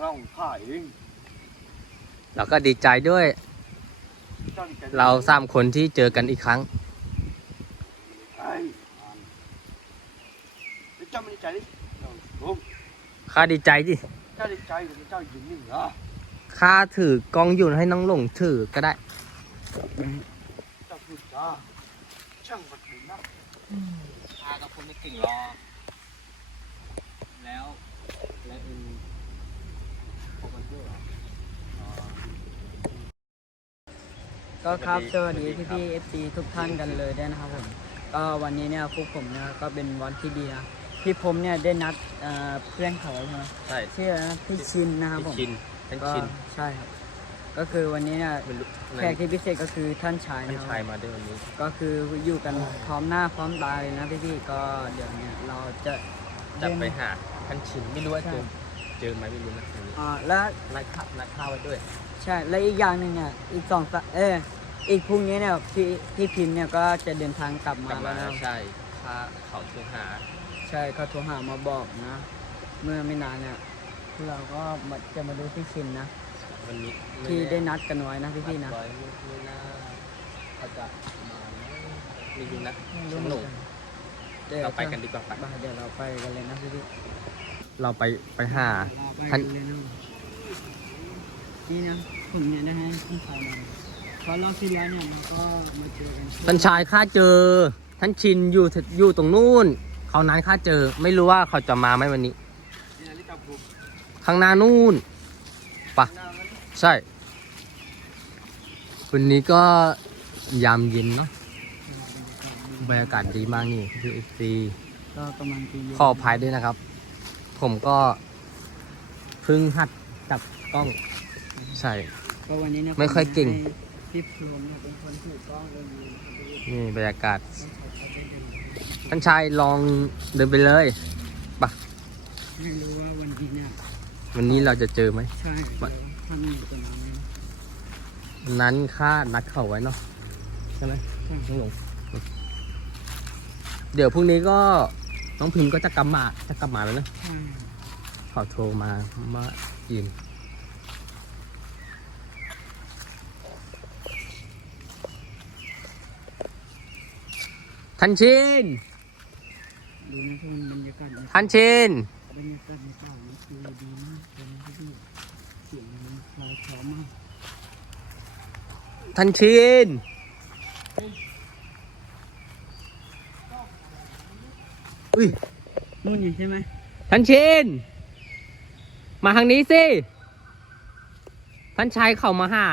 เราข้าเองเราก็ดีใจด้วย เจ้าดีใจเราสามคนที่เจอกันอีกครั้ง ไอ้แล้วเจ้าไม่ดีใจดิเจ้าลุงข้าดีใจดิ เจ้าดีใจหรือเจ้ายืนนิ่งเหรอข้าถือกล้องอยู่ให้น้องหลงถือก็ได้ เจ้าพูดจ้าช่างบัดนี้นะข้าก็พูดไม่เก่งรอแล้ว แล้วเองพบกันด้วยเหรอ ก็ครับสวัสดีพี่พี่เอฟซีทุกท่านกันเลยด้วยนะครับผมก็วันนี้เนี่ยพวกผมเนี่ยก็เป็นวันที่ดีนะพี่ผมเนี่ยได้นัดเอ่อเพื่อนเขาไว้ใช่ไหมใช่ชื่ออะไรนะพี่ชินนะครับผมชินท่านก็ชินใช่ครับ ก็คือวันนี้เนี่ยไม่รู้แขกที่พิเศษก็คือท่านชายท่านนะคชายรับมาด้วยวันนี้ ก็คืออยู่กันพร้อมหน้าพร้อมตาเลยนะพี่พี่ก็เดี๋ยวเนี่ยเราจะจะไปเดินหาท่านชินไม่รู้ว่าใช่เจอเจอไหมไม่รู้นะวันนี้อ่าและนัดข้านัดข้าวไว้ด้วย ใช่ และอีกอย่างหนึ่งเนี่ยอีกสองสะเอออีกพรุ่งนี้เนี่ยพี่พี่พิมพ์เนี่ยก็จะเดินทางกลับกมาลับมาแล้วนะครับใช่ข้าเขาโทรหา ใช่เขาโทรหามาบอกนะ เมื่อไม่นานเนี่ยพวกเราก็มาจะมาดูพี่ชินนะวันนี้ที่ได้นัดกันไว้นะพี่ๆนะนัดไว้ไม่ไม่น่าเขาจะมาไหมไม่รู้นะไม่ช่วงเหหมืลอนงกัน เราไปกันดีกว่าไปไปเดี๋ยวเราไปกันเลยนะพี่พี่เราไปไปหาไปท่านกันเลยนะ นี่นะผมเนี่ยนะฮะที่ถ่ายมาเพราะรอบที่แล้วเนี่ยมันก็มาเจอกันที่ท่านชายข้าเจอ ท่านชินอยู่อยู่ตรงนู้นเขานั้นข้าเจอ ไม่รู้ว่าเขาจะมาไหมวันนี้นี่นาฬิกาปลุกข้างหน้านู่นปะหน้ามันใช่ วันนี้ก็ยามเย็นเนาะบรรยากาศดีมากนี่คือซีก็ประมาณปีขออภัยด้วยนะครับ ผมก็เพิ่งหัดจับกล้อง ใช่ ก็วันนี้เนี่ยไม่ค่อยเก่ง ให้พี่พรมเนี่ยเป็นคนถือกล้องเลยนะครับพี่นี่บรรยากาศต้องใช้เขาได้เดินท่านชายลองเดินไปเลยไม่รู้ว่าวันนี้เนี่ยวันนี้เราจะเจอไหม ใช่เดี๋ยวท่านอยู่ตรงนั้นนะวันนั้นข้านัดเขาไว้เนาะใช่ไหมใช่น้องหลงเดี๋ยวพรุ่งนี้ก็น้องพิมพ์ก็จะกลับมาจะกลับมาแล้วนะ ใช่ เขาโทรมามายืน ท่านชินดูนะทุกคนบรรยากาศในท่านชินบรรยากาศในป่านี่คือดีมากเลยนะพี่เสียงมันคลายคลอมากท่านชินอุ้ยนู่นอยู่ใช่ไหมท่านชินมาทางนี้สิท่านชายเข้ามาหา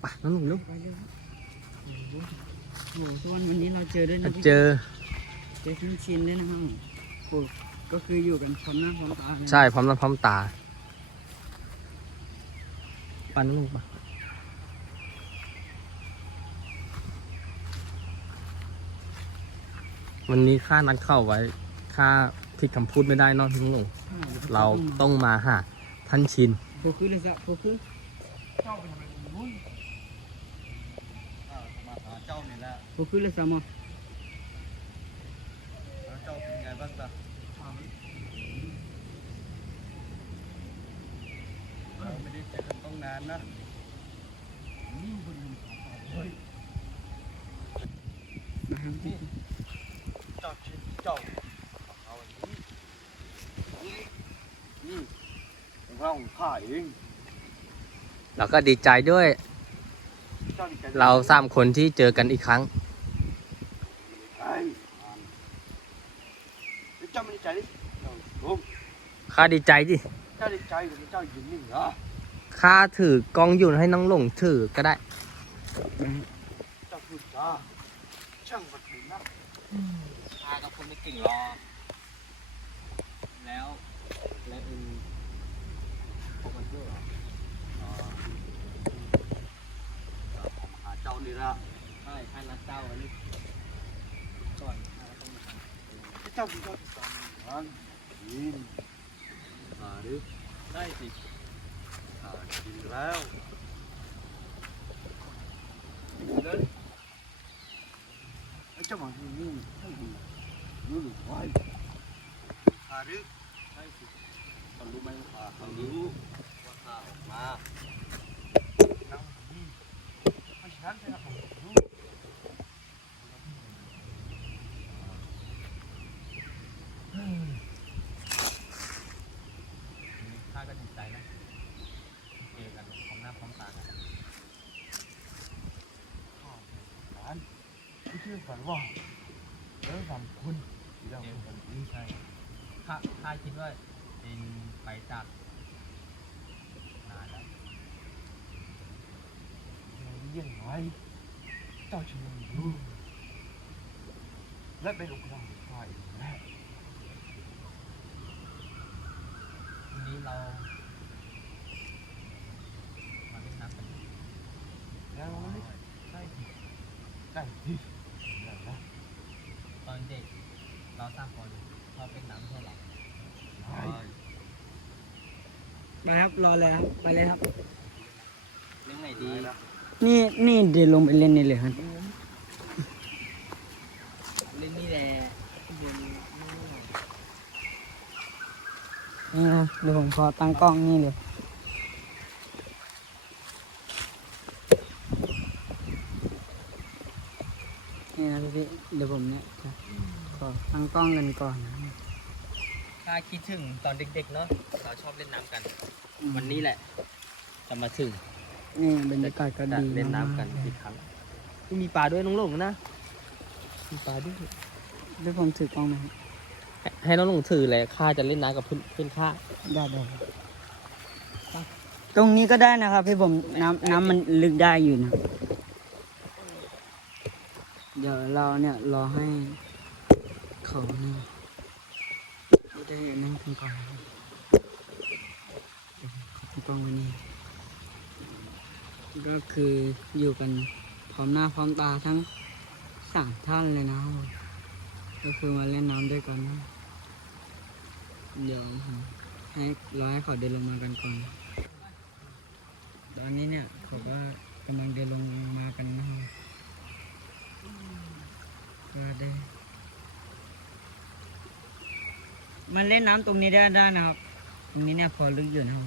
ไปน้องหนุ่มลูกไปเลยโอ้โห โอ้โหทุกวันวันนี้เราเจอด้วยนะพี่เจอ เจอท่านชินด้วยนะครับโอ้ก็คืออยู่กันพร้อมหน้าพร้อมตาเลยนะใช่พร้อมหน้าพร้อมตา ปันลงปะวันนี้ข้านัดเข้าไว้ข้าผิดคำพูดไม่ได้เนอกทั้งหลงใช่เราต้องมาหาท่านชินโคคือเลยสะโคคือ เจ้านี่แหละโคคือเลยสะมอแล้วเจ้าเป็นไงบ้างจ๊ะเราไม่ได้เจอกันต้องนานนะนี่คนหนึ่งเฮ้ยนะครับพี่เจ้าชิดเจ้าเอาอันนี้นี่นี่เป็นเราข้าเอง เราก็ดีใจด้วย เจ้าดีใจเราสามคนที่เจอกันอีกครั้งไอ้แล้วเจ้าไม่ดีใจดิเจ้าลุงข้าดีใจดิเจ้าดีใจหรือเจ้ายืนนิ่งเหรอข้าถือกล้องอยู่ให้น้องหลงถือก็ได้ เจ้าพูดจ้าช่างบัดนี้นะข้าก็พูดไม่เก่งรอแล้ว แล้วเองพบกันด้วยเหรอ ผมหาเจ้านี่ ละใช่ข้านัดเจ้าไว้นี่ก่อนข้ต้องมาหาเจ้าเป็นเจ้าที่องนั้นยินหาหรือได้สิหากินแล้วเดินไอ้เจ้าหมาที่นี่ให้ดีรู้หรือไม่หาหรือได้สิคนรู้ไหมว่าเขารู้ว่าข้าออกมา ข้าก็ดีใจนะเจอกันพร้อมหน้าพร้อมตากันข้านที่ชื่อฝันว่าเรื่องสำคุณที่เราเป็นนี้ใช่ข้าข้าคิดว่าเองไปจากนานแล้ว เยี่ยงไรเจ้าชายรู้และเป็นองค์การฝ่ายแรกทีนี้เรามาเล่นน้ำกันแล้วนี่ได้ที่ได้ที่นั่นนะตอนเด็กเราสร้างคนชอบเล่นน้ำเท่าไหร่ใช่ไปครับ รอเลยครับ ไปเลยครับเล่นไหนดี นะนี่นี่เดี๋ยวลงไปเล่นนี่เลยครับเล่นนี่แหละบนนี่นะเดี๋ยวผมขอตั้งกล้องนี่เลยนี่นะพี่ๆเดี๋ยวผมเนี่ยจะขอตั้งกล้องกันก่อนนะข้าคิดถึงตอนเด็กๆเนาะเราชอบเล่นน้ำกัน วันนี้แหละจะมาถึง นี่บรรยากาศก็จะดีเล่นน้ำกันมากๆอีกครั้งมีปลาด้วยน้องหลงนะ มีปลาด้วยเดี๋ยวผมถือกล้องไหมครับให้ให้น้องหลงถือเลยข้าจะเล่นน้ำกับเพื่อนเพื่อนข้าได้ได้ครับตรงนี้ก็ได้นะครับพี่ผมน้ำน้ำมันลึกได้อยู่นะ เดี๋ยวเราเนี่ยรอให้เขานี่ได้นั่งกันก่อนนะครับเดี๋ยวขอตั้งกล้องไว้นี่ ก็คืออยู่กันพร้อมหน้าพร้อมตาทั้งสามท่านเลยนะครับก็คือมาเล่นน้ำด้วยกันนะเดี๋ยวให้รอให้เขาเดินลงมากันก่อน ตอนนี้เนี่ยเขาก็กำลังเดินลงมากันนะครับก็ได้มันเล่นน้ำตรงนี้ได้ได้นะครับ ตรงนี้เนี่ยพอลึกอยู่นะครับ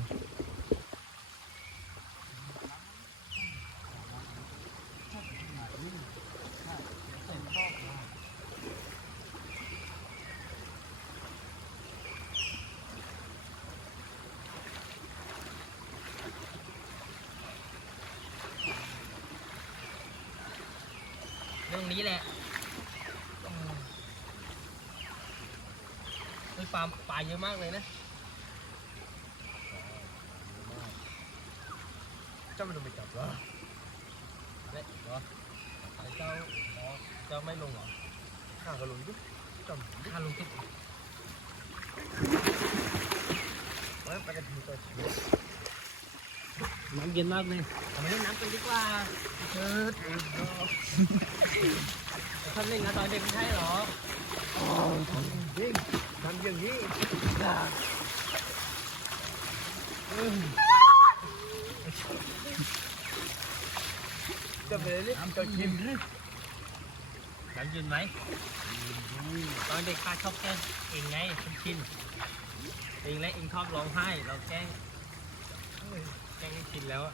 นี้แหละมีปลาปลาเยอะมากเลยนะเจ้าไม่ต้องไปจับหรอเละเหรอแล้วเจ้าอ๋อเจ้าไม่ลงเหรอข้าก็ลงด้วยเจ้าข้าลงที่ไว้ไปกันทีต่อชีวิต น้ำเย็นมากเลยทำไมเล่นน้ำกันดีกว่าเออทำเล่นกันตอนเด็กไม่ใช่เหรอยิ่งทำอย่างนี้จะไปเล่นเจ้าชิมหรือน้ำเย็นไหมตอนเด็กข้าชอบแกล้งเองไงคุณชินเองและเองชอบร้องไห้เราแกล้ง แกล้งให้ชินแล้วอะ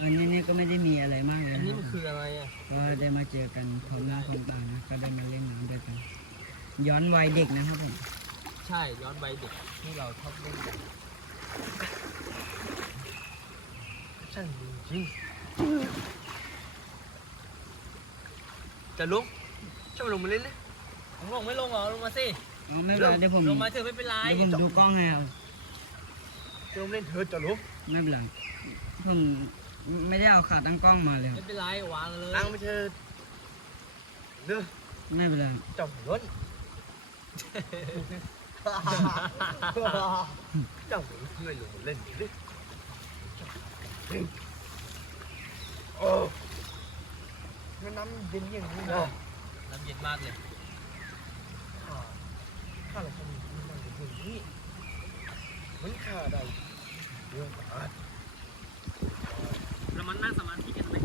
วันนี้เนี่ยก็ไม่ได้มีอะไรมากเลยอันนะนี้คมันรับคืออะไรอะก็ได้มาเจอกันพร้อมหน้าพร้อมตานะก็ได้มาเล่นน้ำด้วยกัน ย้อนวัยเด็กนะครับผมใช่ย้อนไปเด็กที่เราชอบเล่นกันช่างจริงจะลุกเจ้าลงมาเล่นเลยผมลงไม่ลงเหรอลงมาสิ อ๋อไม่เป็นไรเดี๋ยวผมลงมาเถอะไม่เป็นไรเดี๋ยวผมดูกล้องให้เอาเจ้าเล่นเธอจะลุกไม่เป็นไรผมไม่ได้เอาขาตั้งกล้องมาเลยคไม่รับเป็นไรวางเลยนั่งไม่เธอเด้อไม่เป็นไรเจ้าล้นเจ้าไม่ลงมาเล่นดิโอ้มันน้ำเย็นอย่างนี้นะน้ำเย็นมากเลยข้า ข้าเราจะมีที่นั่งองนี้มันข้าได้เรื่องอาเรามานั่งสมาธิกันไหม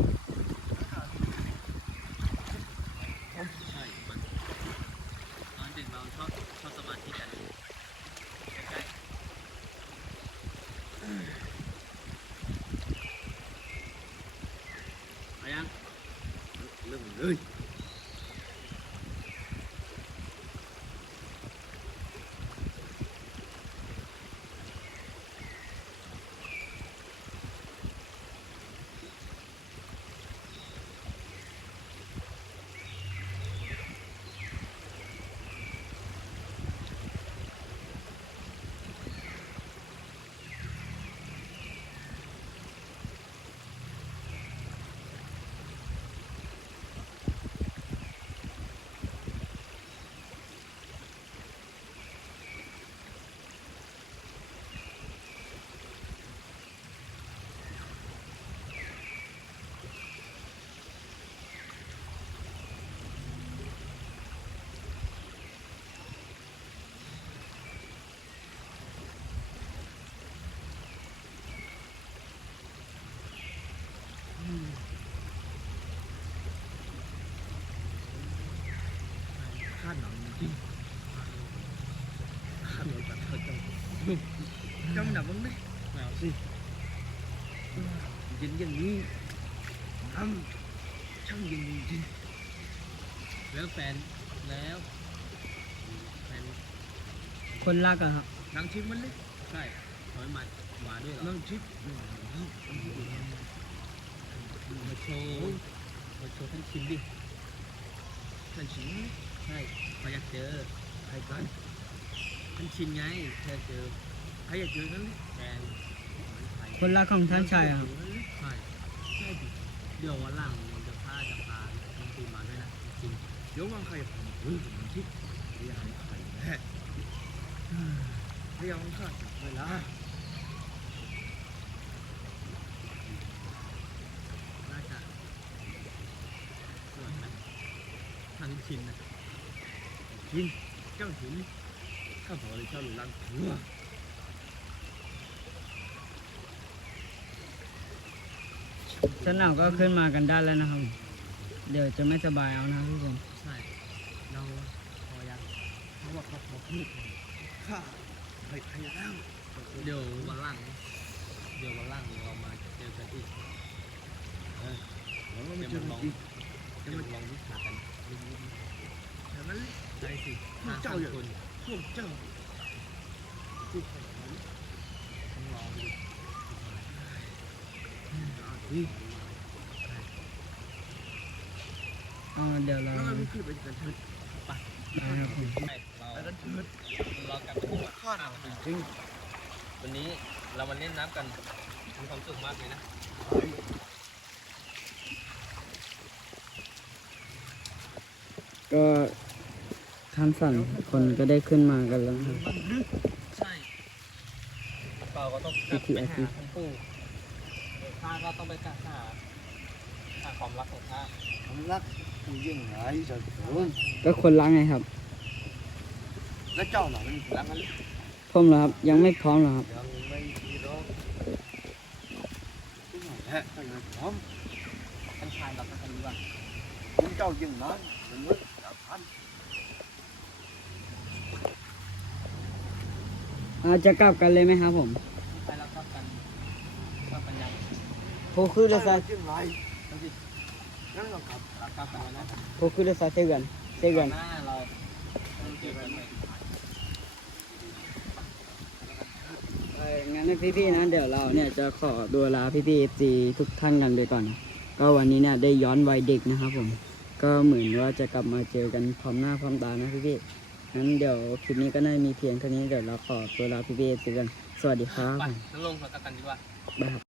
ใช่ เข้าเข้าสมาธิกันใกล้ เอายังเริ่มเลย ข้าหนังจริงข้าหนังจัดเธอจังจังหนังมึงดิๆแล้วสิเย็นอย่างนี้น้ำช่างเย็นจริงแล้วแฟนแล้วแฟนคนรักอะครับนังชิมมันเลยใช่ถอยมามาด้วยหรอนั่งชิมมาโชว์มาโชว์ท่านชินดินั่งชิม ใช่เขาอยากเจอใครกันท่านชินไงเธอเจอใครอยากเจอกันเลยแฟนคนรักของท่านชายอะครับใช่ใช่ดิเดี๋ยววันหลังมันจะพาจะพาท่านชินมาด้วยนะจริงเดี๋ยววางใครผมเฮ้ยผมชิมเรียกใครแน่เรียกข้าจับเวลาน่าจะสวยนะท่านชินนะ ชิมเจ้าชิมข้าบอกเลยเจ้าหลุดลังหัวถ้าหนาวก็ขึ้นมากันได้แล้วนะครับ เดี๋ยวจะไม่สบายเอานะทุกคนใช่เราพอยังเพราะว่าเขาพอพูดข้าไม่พยายามเดี๋ยววันหลังเดี๋ยววันหลังเรามาเจอกันอีกเราไม่เดี๋ยวเจอมาลกัอนงอีกเดี๋ยวมาลองวิชากัน แต่นั้นได้สิพวกเจ้าอย่าคนพวกเจ้าพูดขนาดนั้นต้องลองดูนี่เอาเดี๋ยวเราแล้วเราขึ้นไปกันเถิดได้ครับผมใช่เราไปกันเถิดรากลับข้าหนาวจริงวันนี้เรามาเล่นน้ำกันมีความสุขมากเลยนะก็ ท่านสั่นคนก็ได้ขึ้นมากันแล้วนะครับใช่เราก็ต้องกลับไปหาท่านปู่เดี๋ยวข้าก็ต้องไปกลับหาหาความรักของข้าผมรักคือยิ่งหายจะโดนก็คนรักไงครับ แล้วเจ้าหน่อยมันรักกันผมเหรอครับ ยังไม่พร้อมเหรอครับยังไม่ดีหรอกที่ไหนแท้ก็ยังพร้อมท่านชายเราก็กันดีกว่าคุณเจ้ายิ่งนั้นมันมืดจับพัน อาจะกลับกันเลยไหมครับผมไปแล้วก็กันก็กันยังโพคือเดเจ้าซายิ่งไรงั้นเรากลับเรากลับกันแล้วนะโพคือเดซาเซกันเซกันหน้าเราต้องเจอกันใหม่เอองั้นพี่ๆนะเดี๋ยวเราเนี่ยจะขอดูลาพี่ๆเอฟซีทุกท่านกันไปก่อน ก็วันนี้เนี่ยได้ย้อนวัยเด็กนะครับผม ก็เหมือนว่าจะกลับมาเจอกันพร้อมหน้าพร้อมตานะพี่ๆ งั้นเดี๋ยวคลิปนี้ก็น่าจะมีเพียงเท่านี้เดี๋ยวเราขอตัวลาพี่ๆเอฟซีกันสวัสดีครับไปผมนั่งลงเรากลับกันดีกว่าบ๊ายบายครับ